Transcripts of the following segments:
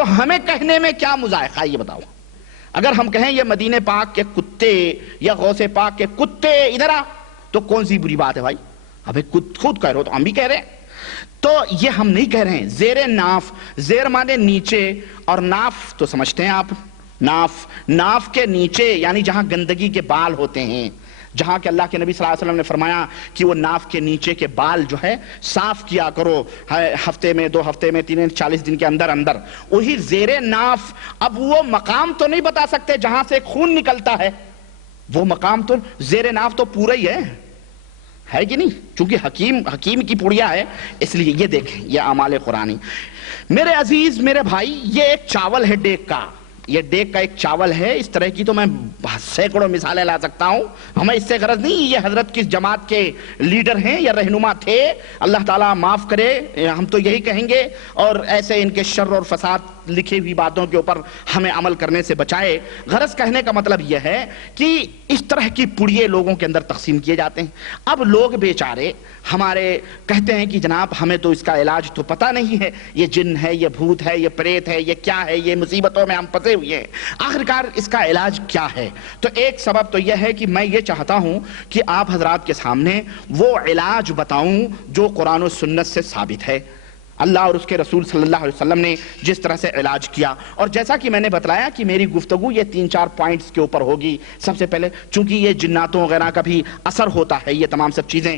تو ہمیں کہنے میں کیا مذائقہ یہ بتاؤ؟ اگر ہم کہیں یہ مدینے پاک کے کتے یا غوث پاک کے کتے ادھر آ، تو کون سی بری بات ہے بھائی؟ ابھی خود کہہ رہے ہو تو ہم بھی کہہ رہے ہیں. تو یہ ہم نہیں کہہ رہے ہیں. زیر ناف، زیر مانے نیچے، اور ناف تو سمجھتے ہیں آپ، ناف کے نیچے یعنی جہاں گندگی کے بال ہوتے ہیں، جہاں کہ اللہ کے نبی صلی اللہ علیہ وسلم نے فرمایا کہ وہ ناف کے نیچے کے بال جو ہے صاف کیا کرو ہفتے میں، 2 ہفتے میں، 40 دن کے اندر. وہی زیر ناف. اب وہ مقام تو نہیں بتا سکتے جہاں سے خون نکلتا ہے، وہ مقام تو زیر ناف تو پورا ہی ہے کہ نہیں؟ چونکہ حکیم کی پڑیا ہے، اس لیے یہ دیکھیں یہ اعمال قرآنی. میرے عزیز، میرے بھائی، یہ ایک چاول ہے ڈیک کا، یہ ڈیک کا ایک چاول ہے. اس طرح کی تو میں سینکڑوں مثالیں لا سکتا ہوں. ہمیں اس سے غرض نہیں یہ حضرت کس جماعت کے لیڈر ہیں یا رہنما تھے، اللہ تعالیٰ معاف کرے، ہم تو یہی کہیں گے. اور ایسے ان کے شر اور فساد لکھی ہوئی باتوں کے اوپر ہمیں عمل کرنے سے بچائے. غرض کہنے کا مطلب یہ ہے کہ اس طرح کی پڑیے لوگوں کے اندر تقسیم کیے جاتے ہیں. اب لوگ بیچارے ہمارے کہتے ہیں کہ جناب ہمیں تو اس کا علاج تو پتہ نہیں ہے، یہ جن ہے، یہ بھوت ہے، یہ پریت ہے، یہ کیا ہے، یہ مصیبتوں میں ہم پھنسے ہوئے ہیں، آخرکار اس کا علاج کیا ہے؟ تو ایک سبب تو یہ ہے کہ میں یہ چاہتا ہوں کہ آپ حضرات کے سامنے وہ علاج بتاؤں جو قرآن و سنت سے ثابت ہے. اللہ اور اس کے رسول صلی اللہ علیہ وسلم نے جس طرح سے علاج کیا. اور جیسا کہ میں نے بتلایا کہ میری گفتگو یہ 3-4 پوائنٹس کے اوپر ہوگی. سب سے پہلے چونکہ یہ جناتوں وغیرہ کا بھی اثر ہوتا ہے یہ تمام سب چیزیں.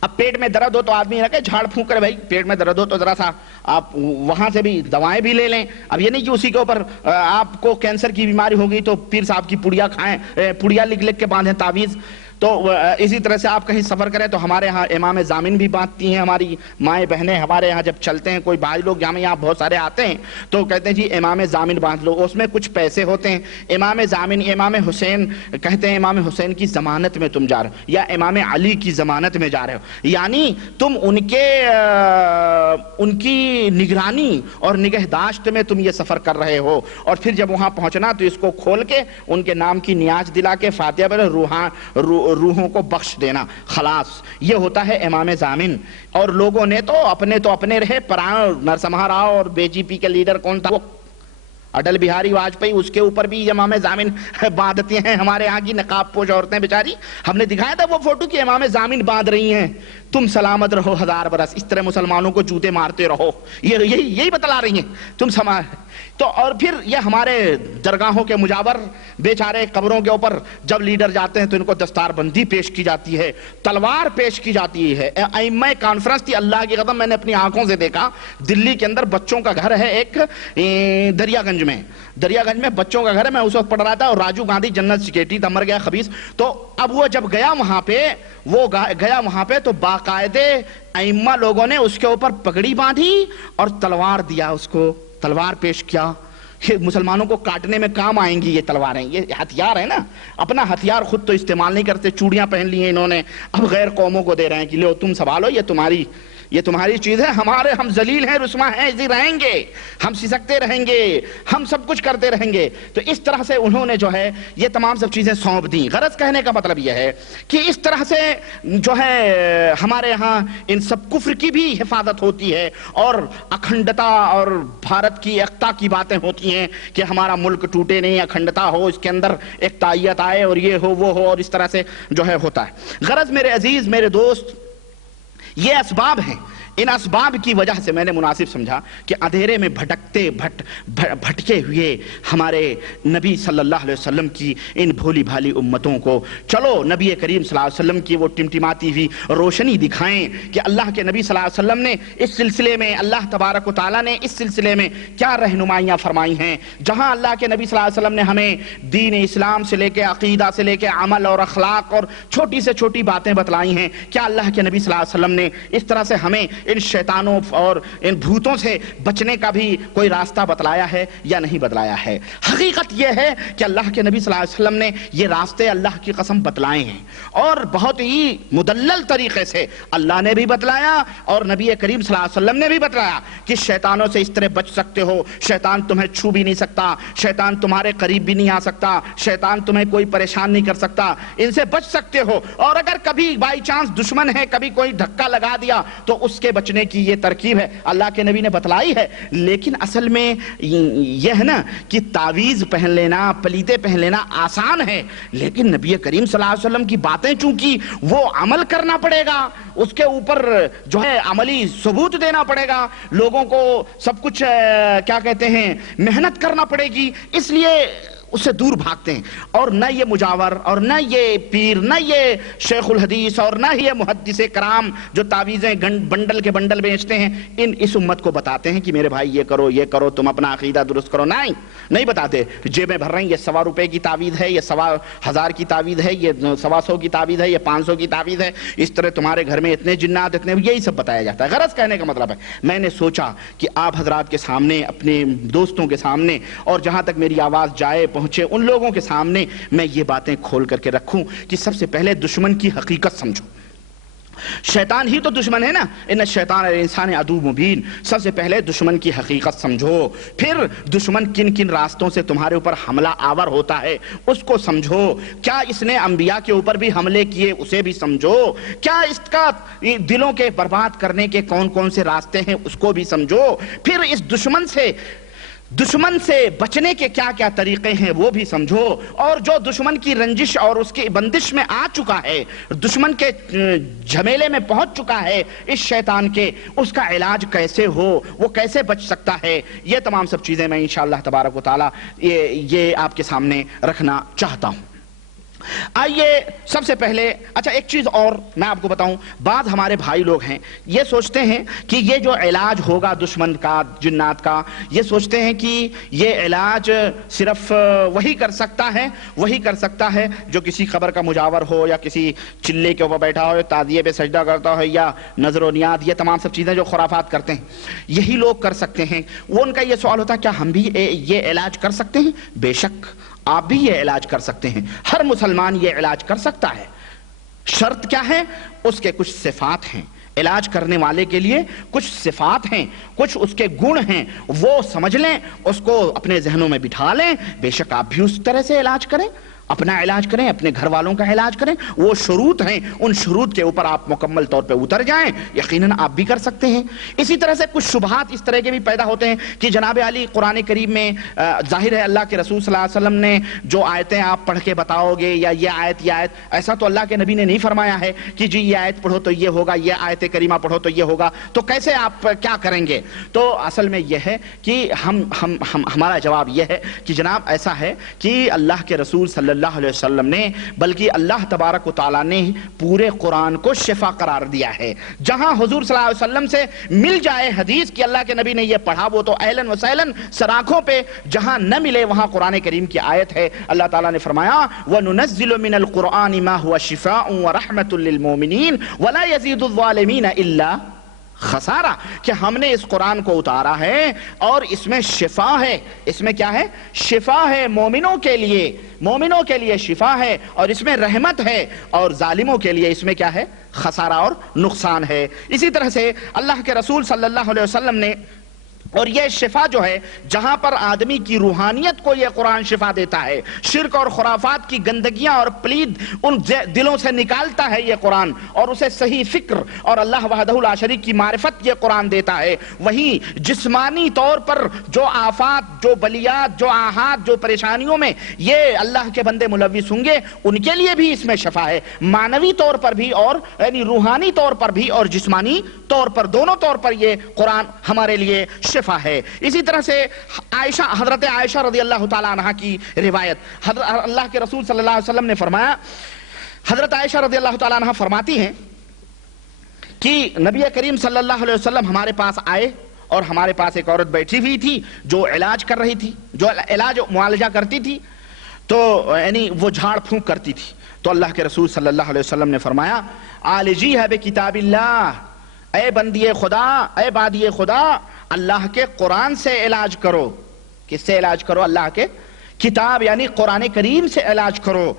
اب پیٹ میں درد ہو تو آدمی رکھے جھاڑ پھونک کرے، بھائی پیٹ میں درد ہو تو ذرا سا آپ وہاں سے بھی دوائیں بھی لے لیں. اب یہ نہیں کہ اسی کے اوپر آپ کو کینسر کی بیماری ہوگی تو پیر صاحب کی پڑیا کھائیں، پڑیا لکھ کے باندھیں تعویذ. تو اسی طرح سے آپ کہیں سفر کریں تو ہمارے ہاں امام ضامن بھی باندھتی ہیں ہماری مائیں بہنیں. ہمارے ہاں جب چلتے ہیں کوئی بھائی لوگ یہاں بہت سارے آتے ہیں تو کہتے ہیں جی امام ضامن باندھ لو، اس میں کچھ پیسے ہوتے ہیں. امام ضامن، امام حسین کہتے ہیں امام حسین کی ضمانت میں تم جا رہے ہو یا امام علی کی ضمانت میں جا رہے ہو، یعنی تم ان کی نگرانی اور نگہداشت میں تم یہ سفر کر رہے ہو. اور پھر جب وہاں پہنچنا تو اس کو کھول کے ان کے نام کی نیاز دلا کے فاتحہ پر روحوں کو بخش دینا، خلاص. یہ ہوتا ہے امام ضامن. اور لوگوں نے تو اپنے رہے، نرسمہا راؤ اور بی جے پی کے لیڈر کون تھا، وہ اٹل بہاری واجپئی، اس کے اوپر بھی امام ضامن باندھتے ہیں. ہمارے یہاں کی نقاب پوش عورتیں بیچاری، ہم نے دکھایا تھا وہ فوٹو کہ امام ضامن باندھ رہی ہیں. تم سلامت رہو 1000 برس، اس طرح مسلمانوں کو جوتے مارتے رہو، یہی بتلا رہی ہیں تم تو. اور پھر یہ ہمارے درگاہوں کے مجاور بیچارے قبروں کے اوپر جب لیڈر جاتے ہیں تو ان کو دستار بندی پیش کی جاتی ہے، تلوار پیش کی جاتی ہے. ائمہ کانفرنس تھی، اللہ کی قسم میں نے اپنی آنکھوں سے دیکھا. دلی کے اندر بچوں کا گھر ہے ایک، دریا گنج میں بچوں کا گھر ہے. میں اس وقت پڑھ رہا تھا اور راجیو گاندھی جنرل سیکریٹری تھا، مر گیا خبیث. تو اب وہ جب گیا وہاں پہ تو باقاعدے ائمہ لوگوں نے اس کے اوپر پگڑی باندھی اور تلوار دیا، اس کو تلوار پیش کیا. مسلمانوں کو کاٹنے میں کام آئیں گی یہ تلواریں، یہ ہتھیار ہے نا. اپنا ہتھیار خود تو استعمال نہیں کرتے، چوڑیاں پہن لی ہیں انہوں نے، اب غیر قوموں کو دے رہے ہیں کہ لو تم سنبھالو، یہ تمہاری چیز ہے. ہم ذلیل ہیں، رسوا ہیں، ایسے رہیں گے، ہم سسکتے رہیں گے، ہم سب کچھ کرتے رہیں گے. تو اس طرح سے انہوں نے جو ہے یہ تمام سب چیزیں سونپ دیں. غرض کہنے کا مطلب یہ ہے کہ اس طرح سے جو ہے ہمارے ہاں ان سب کفر کی بھی حفاظت ہوتی ہے اور اکھنڈتا اور بھارت کی ایکتا کی باتیں ہوتی ہیں کہ ہمارا ملک ٹوٹے نہیں، اکھنڈتا ہو، اس کے اندر ایکتائیت آئے اور یہ ہو وہ ہو، اور اس طرح سے جو ہے ہوتا ہے. غرض میرے عزیز، میرے دوست، یہ اسباب ہیں. ان اسباب کی وجہ سے میں نے مناسب سمجھا کہ اندھیرے میں بھٹکے ہوئے ہمارے نبی صلی اللہ علیہ وسلم کی ان بھولی بھالی امتوں کو چلو نبی کریم صلی اللہ علیہ وسلم کی وہ ٹمٹماتی ہوئی روشنی دکھائیں کہ اللہ کے نبی صلی اللہ علیہ وسلم نے اس سلسلے میں، اللہ تبارک و تعالیٰ نے اس سلسلے میں کیا رہنمائیاں فرمائی ہیں. جہاں اللہ کے نبی صلی اللہ علیہ وسلم نے ہمیں دین اسلام سے لے کے عقیدہ سے لے کے عمل اور اخلاق اور چھوٹی سے چھوٹی باتیں بتلائی ہیں، کیا اللہ کے نبی صلی اللہ علیہ وسلم نے اس طرح سے ہمیں ان شیطانوں اور ان بھوتوں سے بچنے کا بھی کوئی راستہ بتلایا ہے یا نہیں بتلایا ہے؟ حقیقت یہ ہے کہ اللہ کے نبی صلی اللہ علیہ وسلم نے یہ راستے اللہ کی قسم بتلائے ہیں اور بہت ہی مدلل طریقے سے اللہ نے بھی بتلایا اور نبی کریم صلی اللہ علیہ وسلم نے بھی بتلایا کہ شیطانوں سے اس طرح بچ سکتے ہو. شیطان تمہیں چھو بھی نہیں سکتا، شیطان تمہارے قریب بھی نہیں آ سکتا، شیطان تمہیں کوئی پریشان نہیں کر سکتا، ان سے بچ سکتے ہو. اور اگر کبھی بائی چانس دشمن ہے، کبھی کوئی دھکا لگا دیا تو اس کے بچنے کی یہ ترکیب ہے، اللہ کے نبی نے بتلائی ہے، لیکن اصل میں یہ ہے نا کہ تعویذ پہن لینا، پلیتے پہن لینا آسان ہے، لیکن نبی کریم صلی اللہ علیہ وسلم کی باتیں چونکہ وہ عمل کرنا پڑے گا، اس کے اوپر جو ہے عملی ثبوت دینا پڑے گا، لوگوں کو سب کچھ کیا کہتے ہیں محنت کرنا پڑے گی، اس لیے اس سے دور بھاگتے ہیں۔ اور نہ یہ مجاور اور نہ یہ پیر، نہ یہ شیخ الحدیث اور نہ ہی یہ محدث کرام جو تعویذیں بنڈل کے بنڈل بیچتے ہیں، اس امت کو بتاتے ہیں کہ میرے بھائی یہ کرو تم اپنا عقیدہ درست کرو، نہیں بتاتے۔ جیبیں بھر رہے ہیں، یہ 100 روپے کی تعویذ ہے، یہ 1000 کی تعویذ ہے، یہ 125 کی تعویذ ہے، یہ 500 کی تعویذ ہے، اس طرح تمہارے گھر میں اتنے جنات، اتنے، یہی سب بتایا جاتا ہے۔ غرض کہنے کا مطلب ہے میں نے سوچا کہ آپ حضرات کے سامنے، اپنے دوستوں کے سامنے، اور جہاں تک میری آواز جائے پہنچے ان لوگوں کے سامنے میں یہ باتیں کھول کر کے رکھوں کہ سب سے پہلے دشمن کی حقیقت سمجھو۔ شیطان ہی تو دشمن ہے نا، ان الشیطان الانسان عدو مبین۔ سب سے پہلے دشمن کی حقیقت سمجھو، پھر دشمن کن کن راستوں سے تمہارے اوپر حملہ آور ہوتا ہے اس کو سمجھو، کیا اس نے انبیاء کے اوپر بھی حملے کیے اسے بھی سمجھو، کیا اس کا دلوں کے برباد کرنے کے کون کون سے راستے ہیں اس کو بھی سمجھو، پھر اس دشمن سے بچنے کے کیا کیا طریقے ہیں وہ بھی سمجھو، اور جو دشمن کی رنجش اور اس کی بندش میں آ چکا ہے، دشمن کے جھمیلے میں پہنچ چکا ہے اس شیطان کے، اس کا علاج کیسے ہو، وہ کیسے بچ سکتا ہے، یہ تمام سب چیزیں میں انشاءاللہ تبارک و تعالی یہ آپ کے سامنے رکھنا چاہتا ہوں۔ آئیے سب سے پہلے اچھا ایک چیز اور میں آپ کو بتاؤں، بعض ہمارے بھائی لوگ ہیں یہ سوچتے ہیں کہ یہ جو علاج ہوگا دشمن کا، جنات کا، یہ سوچتے ہیں کہ یہ علاج صرف وہی کر سکتا ہے جو کسی قبر کا مجاور ہو، یا کسی چلے کے اوپر بیٹھا ہو، تعزیے پہ سجدہ کرتا ہو، یا نظر و نیاد، یہ تمام سب چیزیں جو خرافات کرتے ہیں یہی لوگ کر سکتے ہیں۔ وہ ان کا یہ سوال ہوتا ہے کیا ہم بھی یہ علاج کر سکتے ہیں؟ بے شک آپ بھی یہ علاج کر سکتے ہیں، ہر مسلمان یہ علاج کر سکتا ہے۔ شرط کیا ہے؟ اس کے کچھ صفات ہیں، علاج کرنے والے کے لیے کچھ صفات ہیں، کچھ اس کے گن ہیں، وہ سمجھ لیں، اس کو اپنے ذہنوں میں بٹھا لیں، بے شک آپ بھی اس طرح سے علاج کریں، اپنا علاج کریں، اپنے گھر والوں کا علاج کریں۔ وہ شروط ہیں، ان شروط کے اوپر آپ مکمل طور پہ اتر جائیں، یقیناً آپ بھی کر سکتے ہیں۔ اسی طرح سے کچھ شبہات اس طرح کے بھی پیدا ہوتے ہیں کہ جناب علی قرآن کریم میں ظاہر ہے اللہ کے رسول صلی اللہ علیہ وسلم نے جو آیتیں آپ پڑھ کے بتاؤ گے، یا یہ آیت، ایسا تو اللہ کے نبی نے نہیں فرمایا ہے کہ جی یہ آیت پڑھو تو یہ ہوگا، یہ آیت کریمہ پڑھو تو یہ ہوگا، تو کیسے آپ کیا کریں گے؟ تو اصل میں یہ ہے کہ ہمارا جواب یہ ہے کہ جناب ایسا ہے کہ اللہ کے رسول صلی اللہ علیہ وسلم نے، بلکہ اللہ تبارک و تعالیٰ نے پورے قرآن کو شفا قرار دیا ہے۔ جہاں حضور صلی اللہ علیہ وسلم سے مل جائے حدیث کہ اللہ کے نبی نے یہ پڑھا، وہ تو اہلاً و سہلاً سراخوں پہ، جہاں نہ ملے وہاں قرآن کریم کی آیت ہے۔ اللہ تعالیٰ نے فرمایا وَنُنَزِّلُ مِنَ الْقُرْآنِ مَا هُوَ شِفَاءٌ وَرَحْمَةٌ لِّلْمُؤْمِنِينَ وَلَا يَزِيدُ الظَّالِمِينَ إِلَّا خسارہ، کہ ہم نے اس قرآن کو اتارا ہے اور اس میں شفا ہے۔ اس میں کیا ہے؟ شفا ہے، مومنوں کے لیے شفا ہے، اور اس میں رحمت ہے، اور ظالموں کے لیے اس میں کیا ہے؟ خسارہ اور نقصان ہے۔ اسی طرح سے اللہ کے رسول صلی اللہ علیہ وسلم نے، اور یہ شفا جو ہے جہاں پر آدمی کی روحانیت کو یہ قرآن شفا دیتا ہے، شرک اور خرافات کی گندگیاں اور پلید ان دلوں سے نکالتا ہے یہ قرآن، اور اسے صحیح فکر اور اللہ وحدہ لا شریک کی معرفت یہ قرآن دیتا ہے، وہیں جسمانی طور پر جو آفات، جو بلیات، جو آہات، جو پریشانیوں میں یہ اللہ کے بندے ملوث ہوں گے ان کے لیے بھی اس میں شفا ہے، معنوی طور پر بھی، اور یعنی روحانی طور پر بھی اور جسمانی طور پر، دونوں طور پر یہ قرآن ہمارے لیے شفا ہے۔ اسی طرح سے حضرت عائشہ رضی اللہ تعالیٰ عنہ کی روایت، اللہ کے رسول صلی اللہ علیہ وسلم نے فرمایا، حضرت عائشہ رضی اللہ تعالیٰ عنہ فرماتی ہیں کہ نبی کریم صلی اللہ علیہ وسلم ہمارے پاس آئے، اور ہمارے پاس ایک عورت بیٹھی ہوئی تھی جو علاج کر رہی تھی، جو علاج معالجہ کرتی تھی، تو یعنی وہ جھاڑ پھونک کرتی تھی، تو اللہ کے رسول صلی اللہ علیہ وسلم نے فرمایا عالجیہ بکتاب اللہ، اے بندی خدا، اے بادی خدا، اللہ کے قرآن سے علاج کرو۔ کس سے علاج کرو؟ اللہ کے کتاب یعنی قرآن کریم سے علاج کرو۔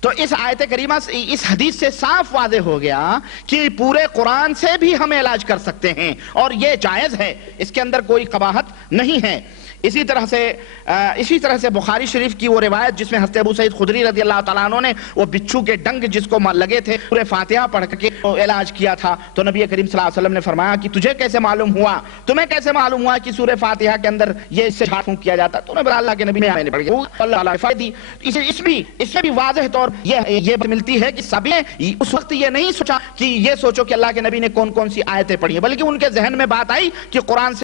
تو اس آیت کریمہ سے، اس حدیث سے صاف واضح ہو گیا کہ پورے قرآن سے بھی ہم علاج کر سکتے ہیں، اور یہ جائز ہے، اس کے اندر کوئی قباحت نہیں ہے۔ اسی طرح سے بخاری شریف کی وہ روایت جس میں حضرت ابو سعید خدری رضی اللہ تعالیٰ عنہ نے وہ بچھو کے ڈنگ جس کو لگے تھے سورہ فاتحہ پڑھ کے علاج کیا تھا، تو نبی کریم صلی اللہ علیہ وسلم نے فرمایا کہ تمہیں کیسے معلوم ہوا کہ سورہ فاتحہ کے اندر یہ اس سے جھاڑ پھونک کیا جاتا؟ تو نے بولا اللہ کے نبی میں نے پڑھ گیا، اللہ تعالیٰ فائدہ دی۔ اس سے بھی واضح طور یہ بات ملتی ہے کہ سب نے اس وقت یہ نہیں سوچا کہ یہ سوچو کہ اللہ کے نبی نے کون کون سی آیتیں پڑھی ہیں، بلکہ ان کے ذہن میں بات آئی کہ قرآن سے